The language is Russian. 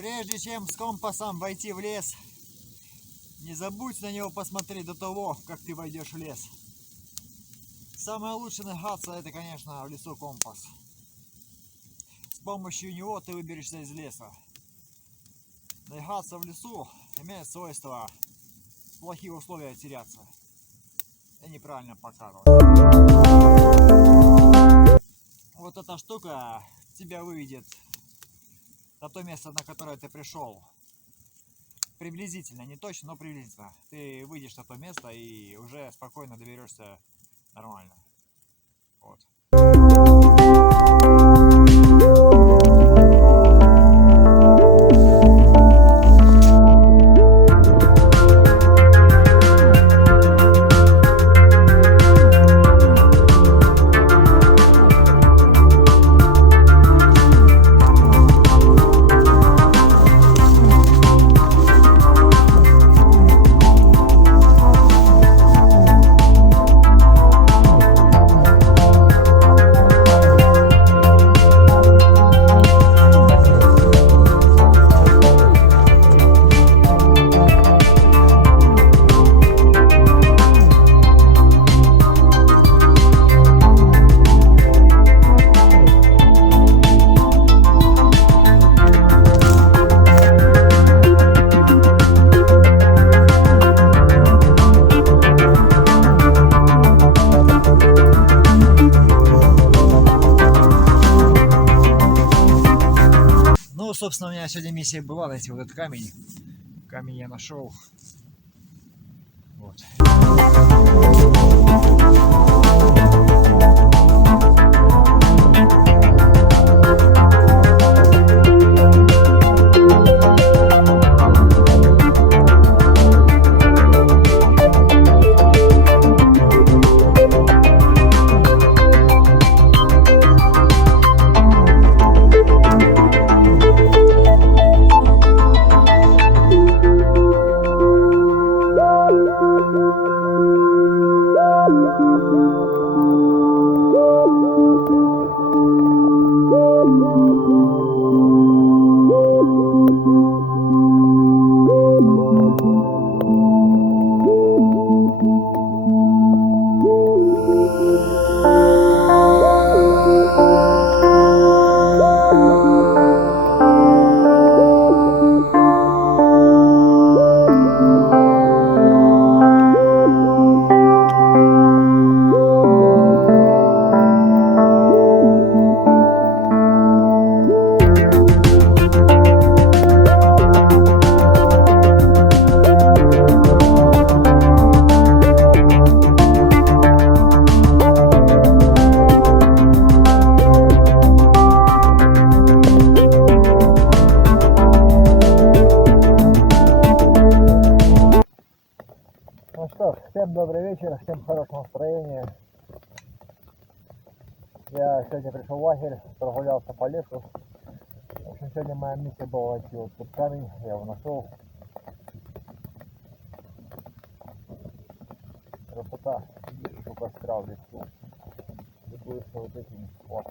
Прежде чем с компасом войти в лес, не забудь на него посмотреть до того, как ты войдешь в лес. Самое лучшее навигация — это, конечно, в лесу компас. С помощью него ты выберешься из леса. Навигация в лесу имеет свойство в плохие условия теряться и неправильно показывать. Вот эта штука тебя выведет на то место, на которое ты пришел. Приблизительно, не точно, но приблизительно. Ты выйдешь на то место и уже спокойно доберешься нормально. Вот. Ну, собственно, у меня сегодня миссия была найти вот этот камень. Камень я нашел. Вот. Ну что ж, всем добрый вечер, всем хорошего настроения. Я сегодня пришел в лагерь, прогулялся по лесу. В общем, сегодня моя миссия была найти вот тут камень, я его нашел. Красота, у костра в лесу. И будет вот этим вот.